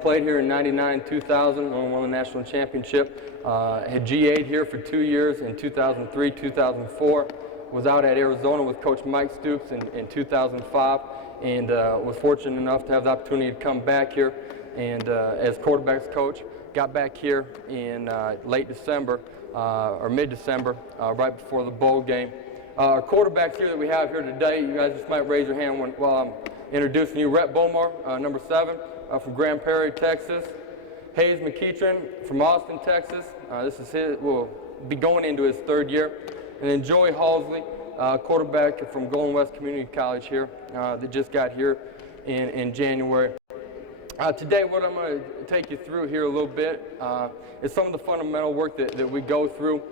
played here in '99, 2000, won the national championship. Had GA'd here for 2 years in 2003, 2004. Was out at Arizona with Coach Mike Stoops in 2005, and was fortunate enough to have the opportunity to come back here and as quarterbacks coach. Got back here in late December or mid-December, right before the bowl game. Our quarterbacks here that we have here today, you guys just might raise your hand while I'm introducing you. Rhett Bomar, number 7, from Grand Prairie, Texas. Hayes McEachern from Austin, Texas. This is his, will be going into his 3rd year. And then Joey Halsley, quarterback from Golden West Community College here, that just got here in January. Today, what I'm going to take you through here a little bit is some of the fundamental work that we go through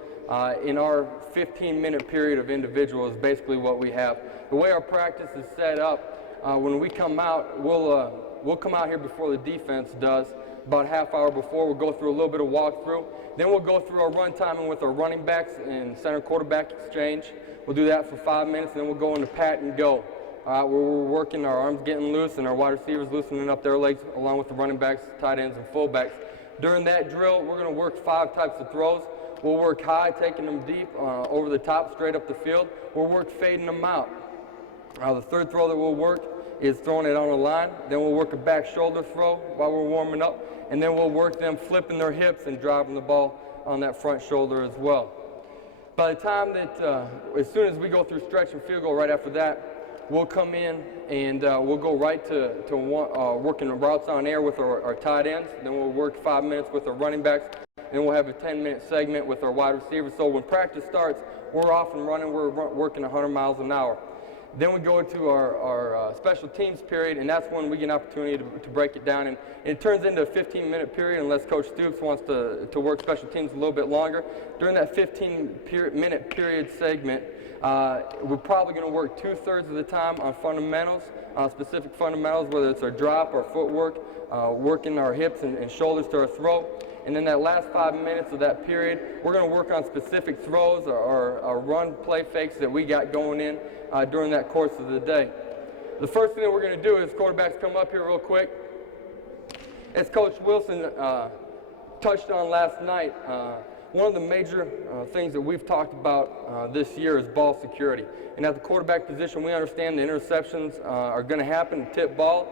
in our 15-minute period of individual is basically what we have. The way our practice is set up, when we come out, we'll come out here before the defense does, about a half hour before. We'll go through a little bit of walkthrough. Then we'll go through our run timing with our running backs and center quarterback exchange. We'll do that for 5 minutes, and then we'll go into pat and go. Where we're working our arms getting loose and our wide receivers loosening up their legs along with the running backs, tight ends, and fullbacks. During that drill, we're going to work 5 types of throws. We'll work high, taking them deep, over the top, straight up the field. We'll work fading them out. The 3rd throw that we'll work is throwing it on the line. Then we'll work a back shoulder throw while we're warming up. And then we'll work them flipping their hips and driving the ball on that front shoulder as well. By the time that, as soon as we go through stretch and field goal right after that, we'll come in and we'll go right to working the routes on air with our tight ends. Then we'll work 5 minutes with our running backs. Then we'll have a 10-minute segment with our wide receivers. So when practice starts, we're off and running. We're working 100 miles an hour. Then we go to our special teams period, and that's when we get an opportunity to break it down. And it turns into a 15-minute period unless Coach Stoops wants to work special teams a little bit longer. During that 15-minute period segment, we're probably going to work 2/3 of the time on fundamentals, specific fundamentals, whether it's our drop, our footwork, working our hips and shoulders to our throw. And then that last 5 minutes of that period, we're going to work on specific throws or run play fakes that we got going in during that course of the day. The first thing that we're going to do is quarterbacks come up here real quick. As Coach Wilson touched on last night, one of the major things that we've talked about this year is ball security. And at the quarterback position, we understand the interceptions are going to happen, tip ball,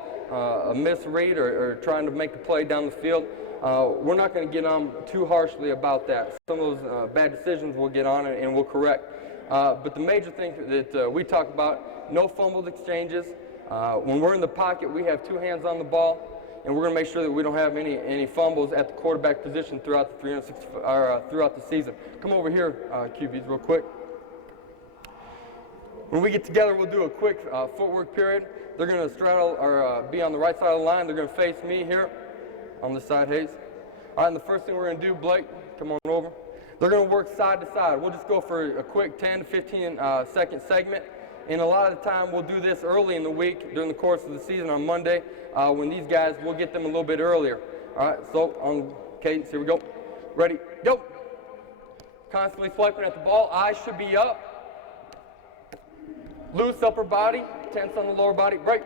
a misread, or trying to make the play down the field. We're not going to get on too harshly about that. Some of those bad decisions we'll get on and we'll correct. But the major thing that we talk about, no fumbled exchanges. When we're in the pocket, we have 2 hands on the ball. And we're going to make sure that we don't have any fumbles at the quarterback position throughout the throughout the season. Come over here, QBs, real quick. When we get together, we'll do a quick footwork period. They're going to straddle or be on the right side of the line. They're going to face me here on this side, Hayes. All right, and the first thing we're going to do, Blake, come on over. They're going to work side to side. We'll just go for a quick 10 to 15 second segment. And a lot of the time, we'll do this early in the week during the course of the season on Monday when these guys, we'll get them a little bit earlier. All right, so on cadence, here we go. Ready, go. Constantly swiping at the ball. Eyes should be up. Loose upper body, tense on the lower body. Break.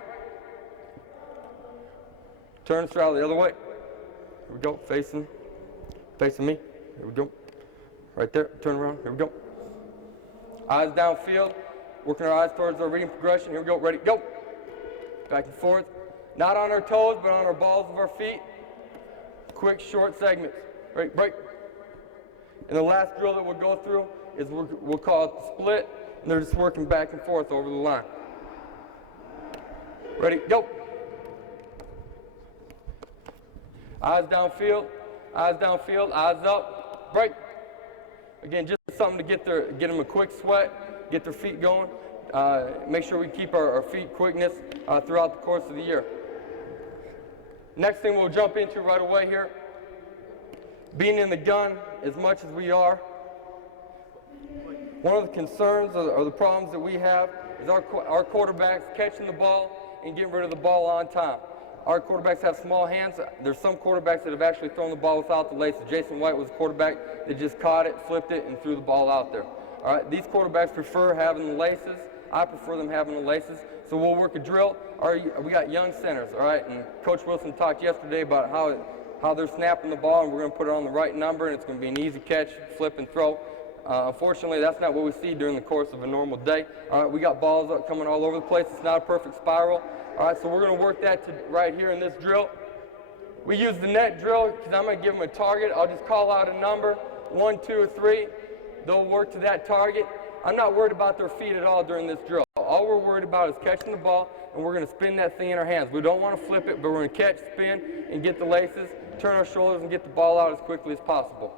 Turn and straddle the other way. Here we go, facing me. Here we go. Right there, turn around, here we go. Eyes downfield. Working our eyes towards our reading progression. Here we go. Ready, go. Back and forth. Not on our toes, but on our balls of our feet. Quick, short segments. Ready, break. And the last drill that we'll go through is we'll call it the split, and they're just working back and forth over the line. Ready, go. Eyes downfield, eyes up, break. Again, just something to get them a quick sweat, get their feet going. Make sure we keep our feet quickness throughout the course of the year. Next thing we'll jump into right away here, being in the gun as much as we are, one of the concerns or the problems that we have is our quarterbacks catching the ball and getting rid of the ball on time. Our quarterbacks have small hands. There's some quarterbacks that have actually thrown the ball without the laces. Jason White was a quarterback that just caught it, flipped it, and threw the ball out there. All right, these quarterbacks prefer having the laces I prefer them having the laces. So we'll work a drill. We got young centers, all right? And Coach Wilson talked yesterday about how they're snapping the ball, and we're going to put it on the right number, and it's going to be an easy catch, flip, and throw. Unfortunately, that's not what we see during the course of a normal day. All right, we got balls coming all over the place. It's not a perfect spiral. All right, so we're going to work that right here in this drill. We use the net drill because I'm going to give them a target. I'll just call out a number, 1, 2, or 3. They'll work to that target. I'm not worried about their feet at all during this drill. All we're worried about is catching the ball, and we're going to spin that thing in our hands. We don't want to flip it, but we're going to catch, spin, and get the laces, turn our shoulders, and get the ball out as quickly as possible.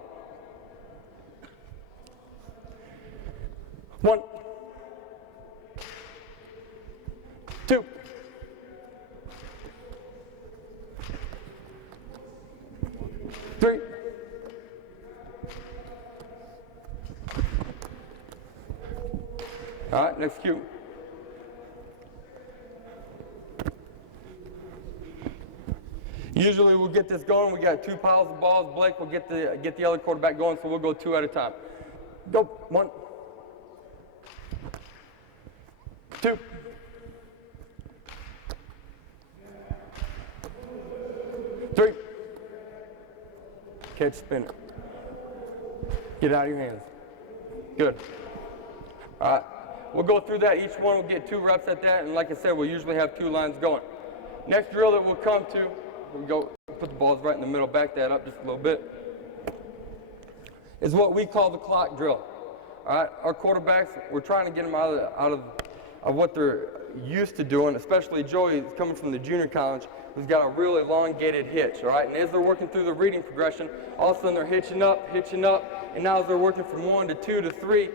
1, 2, 3, all right, next cue. Usually we'll get this going. We got 2 piles of balls. Blake will get the other quarterback going, so we'll go 2 at a time. Go. 1, 2, 3. Catch, spin it. Get it out of your hands. Good. All right. We'll go through that. Each one will get 2 reps at that, and like I said, we'll usually have 2 lines going. Next drill that we'll come to, we go put the balls right in the middle, back that up just a little bit, is what we call the clock drill. All right. Our quarterbacks, we're trying to get them out of what they're used to doing, especially Joey, who's coming from the junior college, who's got a real elongated hitch, all right? And as they're working through the reading progression, all of a sudden they're hitching up, and now as they're working from 1 to 2 to 3,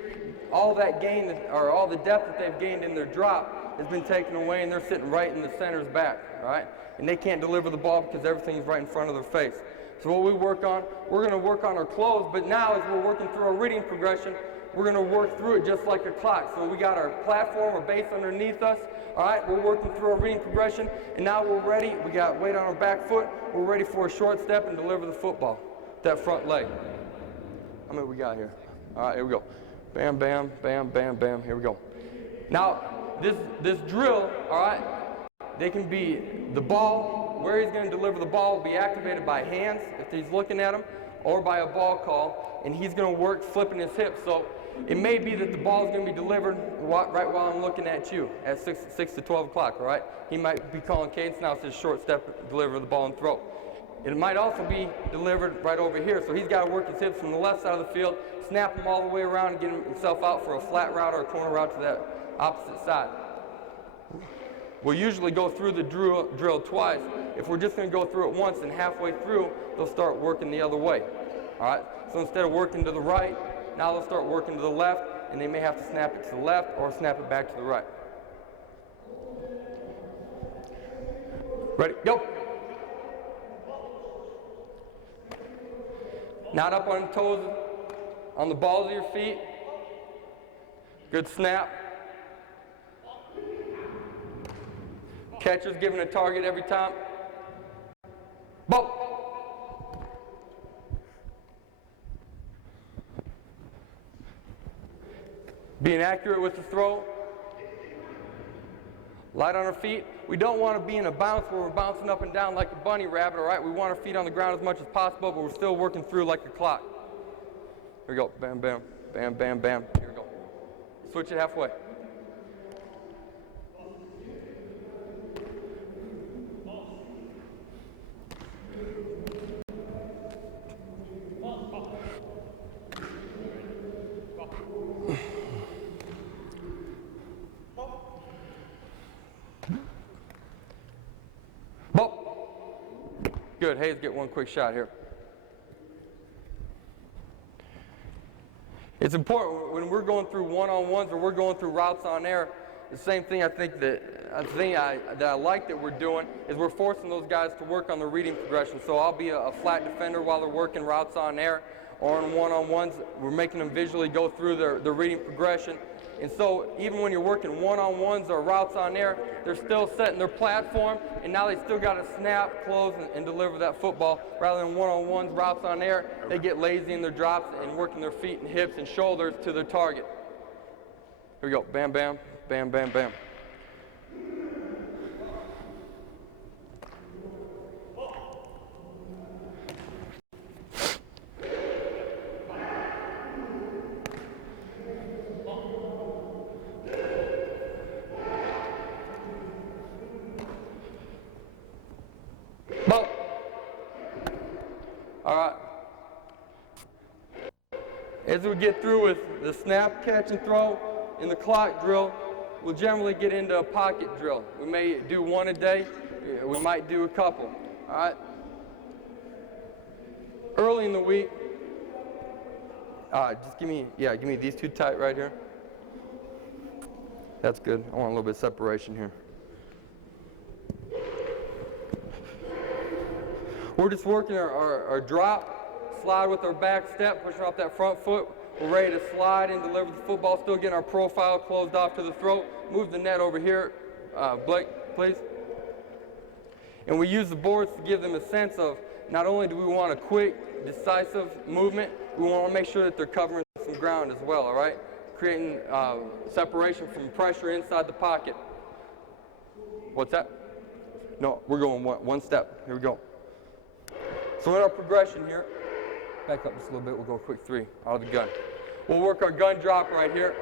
all that gain, or all the depth that they've gained in their drop has been taken away, and they're sitting right in the center's back, all right? And they can't deliver the ball because everything's right in front of their face. So what we work on, we're going to work on our close, but now as we're working through our reading progression, we're going to work through it just like a clock. So we got our platform or base underneath us. All right, we're working through our reading progression, and now we're ready. We got weight on our back foot. We're ready for a short step and deliver the football. That front leg. How many we got here? All right, here we go. Bam, bam, bam, bam, bam. Here we go. Now, this drill, all right, they can be the ball, where he's going to deliver the ball will be activated by hands if he's looking at him, or by a ball call, and he's going to work flipping his hips. So it may be that the ball is going to be delivered right while I'm looking at you at 6 to 12 o'clock, all right? He might be calling cadence. Now it's his short step, deliver the ball and throw. It might also be delivered right over here. So he's got to work his hips from the left side of the field, snap them all the way around, and get himself out for a flat route or a corner route to that opposite side. We'll usually go through the drill twice. If we're just going to go through it once, and halfway through, they'll start working the other way. All right? So instead of working to the right, now they'll start working to the left, and they may have to snap it to the left or snap it back to the right. Ready? Go. Not up on toes, on the balls of your feet. Good snap. Catcher's giving a target every time. Ball. Being accurate with the throw. Light on our feet. We don't want to be in a bounce where we're bouncing up and down like a bunny rabbit, all right? We want our feet on the ground as much as possible, but we're still working through like a clock. Here we go. Bam, bam, bam, bam, bam. Here we go. Switch it halfway. Good. Hayes, get one quick shot here. It's important when we're going through one-on-ones or we're going through routes on air. The same thing I think that I like that we're doing is we're forcing those guys to work on the reading progression. So I'll be a flat defender while they're working routes on air, or in one-on-ones, we're making them visually go through the reading progression. And so even when you're working one-on-ones or routes on air, they're still setting their platform, and now they still got to snap, close, and deliver that football. Rather than one-on-ones, routes on air, they get lazy in their drops and working their feet and hips and shoulders to their target. Here we go. Bam, bam. bam, bam, bam. Bump. All right. As we get through with the snap, catch, and throw in the clock drill, we'll generally get into a pocket drill. We may do one a day. We might do a couple. All right. Early in the week, just give me these two tight right here. That's good. I want a little bit of separation here. We're just working our drop, slide with our back step, pushing off that front foot. We're ready to slide and deliver the football, still getting our profile closed off to the throat. Move the net over here, Blake, please. And we use the boards to give them a sense of not only do we want a quick, decisive movement, we want to make sure that they're covering some ground as well, all right? Creating separation from pressure inside the pocket. What's that? No, we're going one step. Here we go. So in our progression here, back up just a little bit, we'll go a quick 3 out of the gun. We'll work our gun drop right here.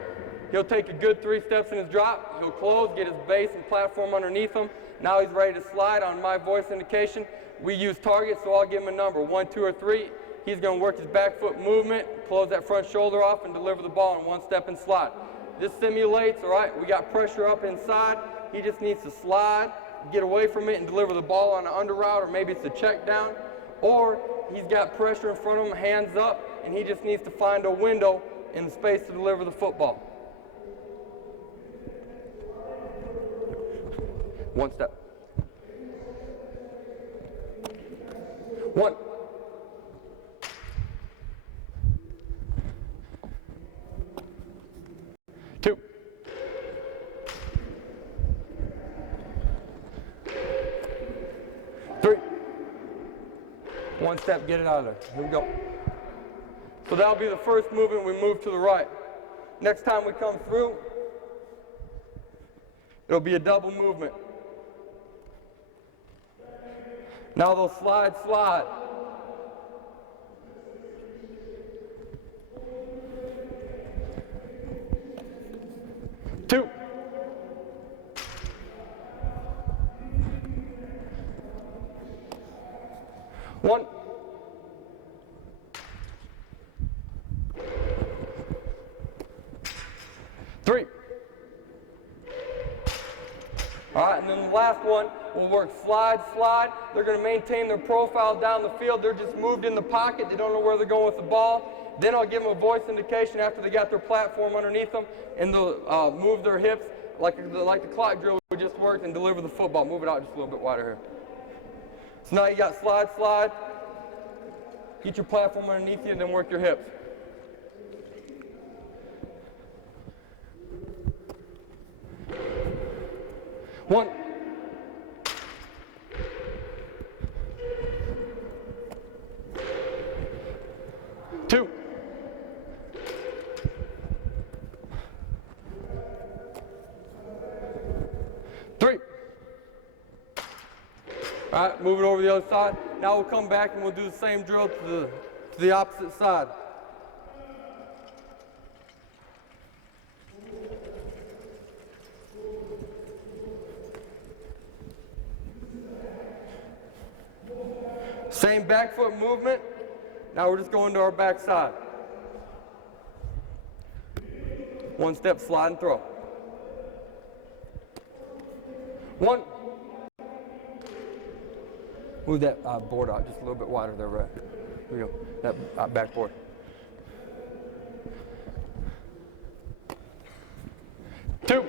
He'll take a good 3 steps in his drop. He'll close, get his base and platform underneath him. Now he's ready to slide on my voice indication. We use targets, so I'll give him a number, 1, 2, or 3. He's going to work his back foot movement, close that front shoulder off, and deliver the ball in 1 step and slide. This simulates, all right, we got pressure up inside. He just needs to slide, get away from it, and deliver the ball on an under route, or maybe it's a check down. Or he's got pressure in front of him, hands up, and he just needs to find a window in the space to deliver the football. 1 step. 1. 2. 3. 1 step, get it out of there. Here we go. So that'll be the first movement. We move to the right. Next time we come through, it'll be a double movement. Now they'll slide, slide. Two. 1. 3. All right, and then the last one, we'll work slide, slide. They're going to maintain their profile down the field. They're just moved in the pocket. They don't know where they're going with the ball. Then I'll give them a voice indication after they got their platform underneath them, and they'll move their hips like the clock drill we just worked and deliver the football. Move it out just a little bit wider here. So now you got slide, slide. Get your platform underneath you, and then work your hips. One. 2. 3. All right, moving over the other side. Now we'll come back and we'll do the same drill to the opposite side. Same back foot movement. Now we're just going to our back side. 1 step, slide and throw. 1. Move that board out just a little bit wider there, right? Here we go. That backboard. 2.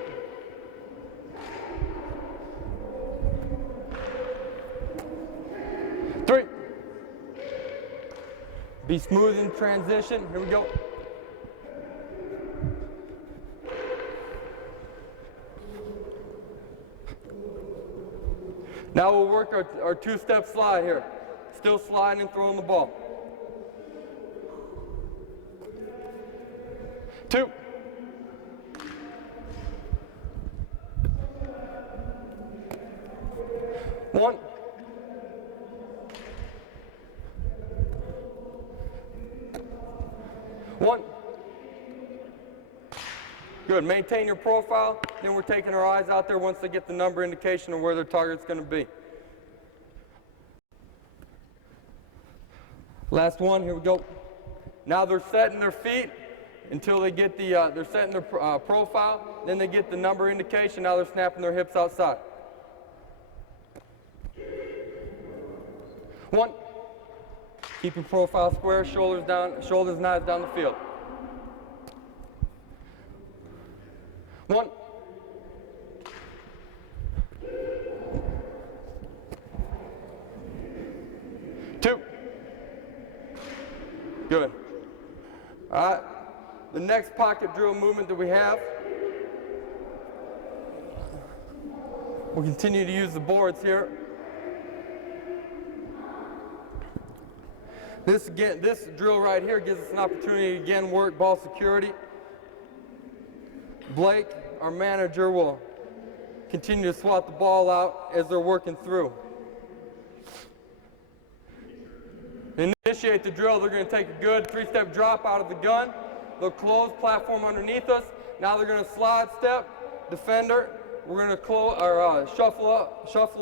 3. Be smooth in transition. Here we go. Now we'll work our 2-step slide here. Still sliding and throwing the ball. 2. 1. One. Good. Maintain your profile. Then we're taking our eyes out there once they get the number indication of where their target's going to be. Last one. Here we go. Now they're setting their feet until they get the, they're setting their profile. Then they get the number indication. Now they're snapping their hips outside. 1. Keep your profile square, shoulders down, shoulders and eyes down the field. 1. 2. Good. All right. The next pocket drill movement that we have, we'll continue to use the boards here. This drill right here gives us an opportunity to again work ball security. Blake, our manager, will continue to swat the ball out as they're working through. To initiate the drill, they're going to take a good 3-step drop out of the gun. They'll close, platform underneath us. Now they're going to slide step, defender. We're going to shuffle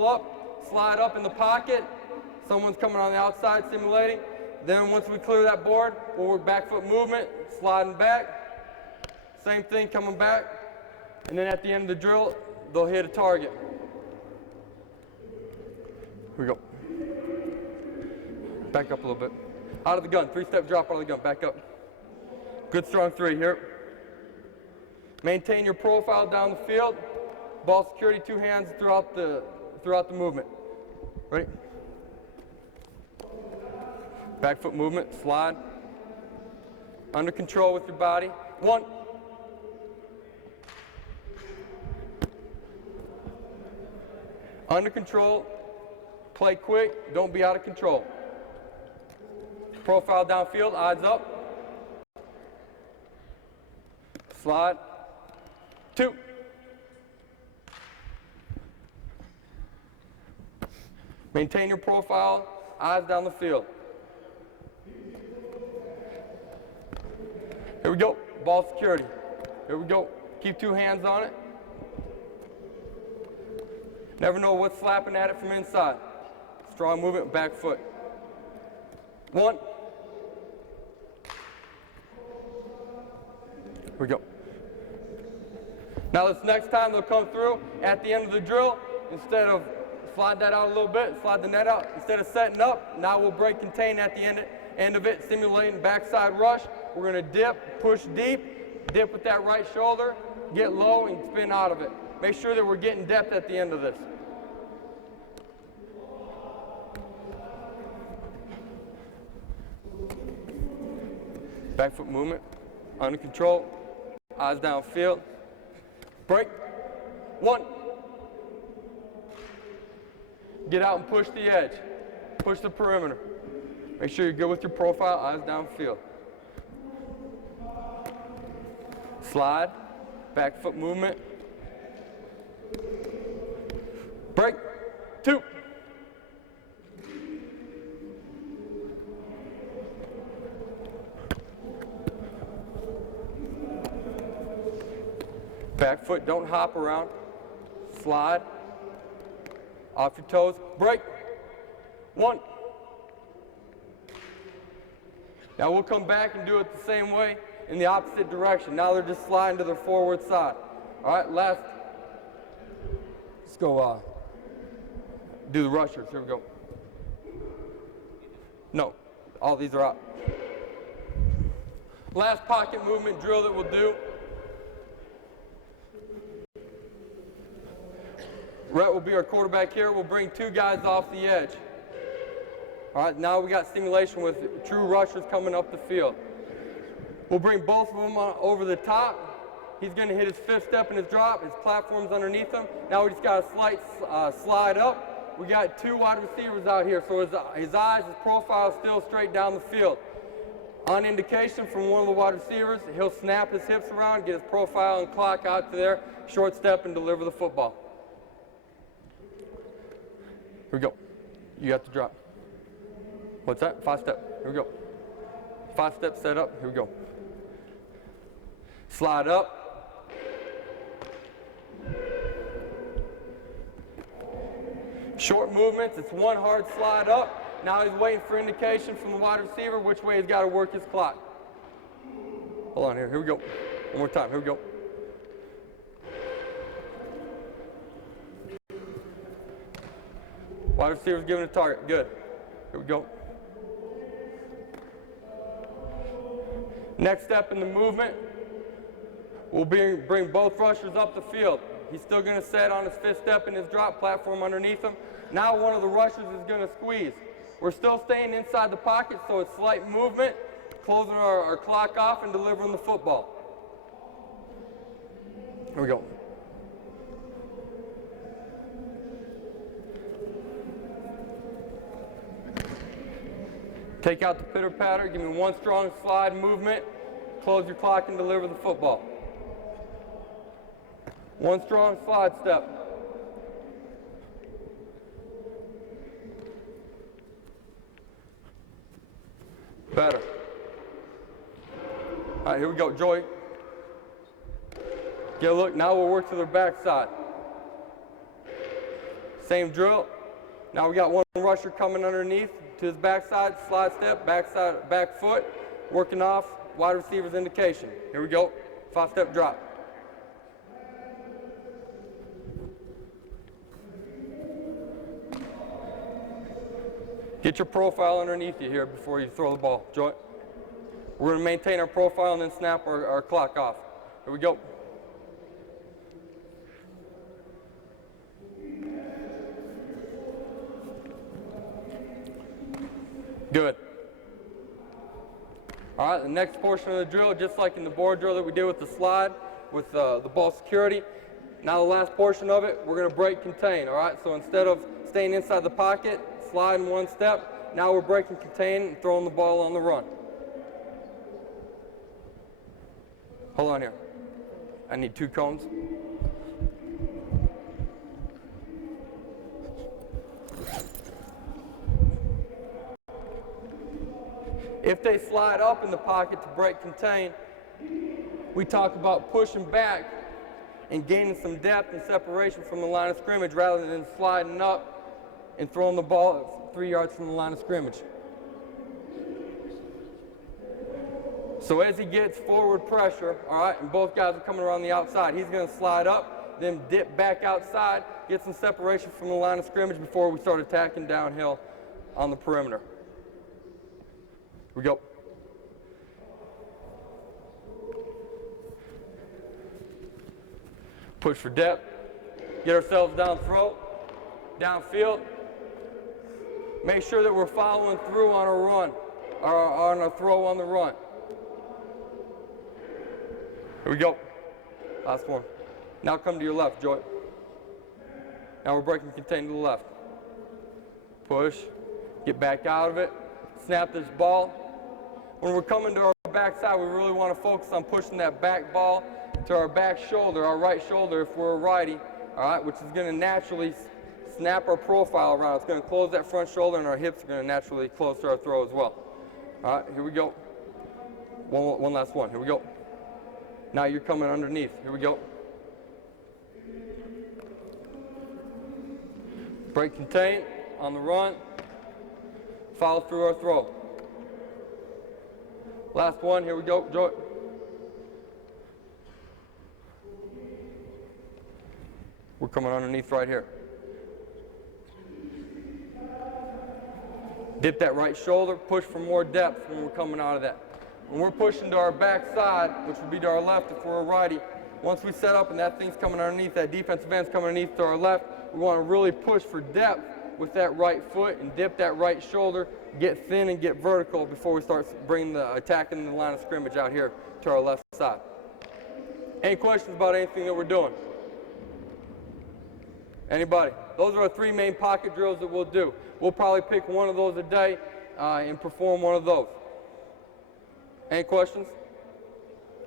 up, slide up in the pocket. Someone's coming on the outside simulating. Then once we clear that board, we'll work back foot movement, sliding back. Same thing, coming back. And then at the end of the drill, they'll hit a target. Here we go. Back up a little bit. Out of the gun, 3-step drop out of the gun, back up. Good strong 3 here. Maintain your profile down the field. Ball security, 2 hands throughout the movement. Ready? Back foot movement, slide. Under control with your body. 1. 'Under control, play quick, don't be out of control. Profile downfield, eyes up. Slide. 2. Maintain your profile, eyes down the field. Here we go, ball security. Here we go, keep 2 hands on it. Never know what's slapping at it from inside. Strong movement, back foot. 1. Here we go. Now this next time they'll come through at the end of the drill, instead of slide that out a little bit, slide the net out, instead of setting up, now we'll break contain at the end of it, simulating backside rush. We're going to dip, push deep, dip with that right shoulder, get low and spin out of it. Make sure that we're getting depth at the end of this. Back foot movement, under control, eyes downfield. Break. 1. Get out and push the edge. Push the perimeter. Make sure you're good with your profile, eyes downfield. Slide, back foot movement. Break. 2. Back foot, don't hop around. Slide. Off your toes. Break. 1. Now we'll come back and do it the same way in the opposite direction. Now they're just sliding to their forward side. All right, last. Let's go do the rushers. Here we go. No, all these are out. Last pocket movement drill that we'll do. Rhett will be our quarterback here. We'll bring 2 guys off the edge. All right, now we got stimulation with true rushers coming up the field. We'll bring both of them over the top. He's going to hit his 5th step in his drop. His platform's underneath him. Now we just got a slight slide up. We got 2 wide receivers out here, so his eyes, his profile is still straight down the field. On indication from one of the wide receivers, he'll snap his hips around, get his profile and clock out to there, short step and deliver the football. we go. You have to drop. What's that? 5-step. Here we go. 5-step set up. Here we go. Slide up. Short movements. It's one hard slide up. Now he's waiting for indication from the wide receiver which way he's got to work his clock. Hold on here. Here we go. One more time. Here we go. Wide receiver's giving a target. Good. Here we go. Next step in the movement, we'll bring both rushers up the field. He's still going to set on his 5th step in his drop platform underneath him. Now one of the rushers is going to squeeze. We're still staying inside the pocket, so it's slight movement, closing our clock off and delivering the football. Here we go. Take out the pitter patter, give me one strong slide movement, close your clock and deliver the football. One strong slide step. Better. All right, here we go, Joey. Get a look, now we'll work to their backside. Same drill. Now we got one rusher coming underneath to his backside, slide step, backside, back foot, working off wide receiver's indication. Here we go, 5-step drop. Get your profile underneath you here before you throw the ball. Joy. We're going to maintain our profile and then snap our clock off. Here we go. Good. All right, the next portion of the drill, just like in the board drill that we did with the slide, with the ball security. Now the last portion of it, we're going to break contain, all right? So instead of staying inside the pocket, sliding one step, now we're breaking contain and throwing the ball on the run. Hold on here. I need 2 cones. If they slide up in the pocket to break contain, we talk about pushing back and gaining some depth and separation from the line of scrimmage rather than sliding up and throwing the ball 3 yards from the line of scrimmage. So as he gets forward pressure, all right, and both guys are coming around the outside, he's going to slide up, then dip back outside, get some separation from the line of scrimmage before we start attacking downhill on the perimeter. Here we go. Push for depth. Get ourselves down throat, downfield. Make sure that we're following through on a run, or on a throw on the run. Here we go. Last one. Now come to your left, Joy. Now we're breaking contain to the left. Push. Get back out of it. Snap this ball. When we're coming to our backside, we really want to focus on pushing that back ball to our back shoulder, our right shoulder if we're a righty, all right, which is going to naturally snap our profile around. It's going to close that front shoulder, and our hips are going to naturally close to our throw as well. All right, here we go. One last one. Here we go. Now you're coming underneath. Here we go. Break contain on the run. Follow through our throw. Last one, here we go, Joy. We're coming underneath right here. Dip that right shoulder, push for more depth when we're coming out of that. When we're pushing to our back side, which would be to our left if we're a righty, once we set up and that thing's coming underneath, that defensive end's coming underneath to our left, we want to really push for depth with that right foot and dip that right shoulder, get thin and get vertical before we start bringing the attacking the line of scrimmage out here to our left side. Any questions about anything that we're doing? Anybody? Those are our 3 main pocket drills that we'll do. We'll probably pick one of those a day and perform one of those. Any questions?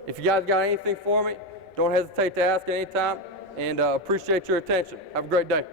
If you guys got anything for me, don't hesitate to ask anytime, and appreciate your attention. Have a great day.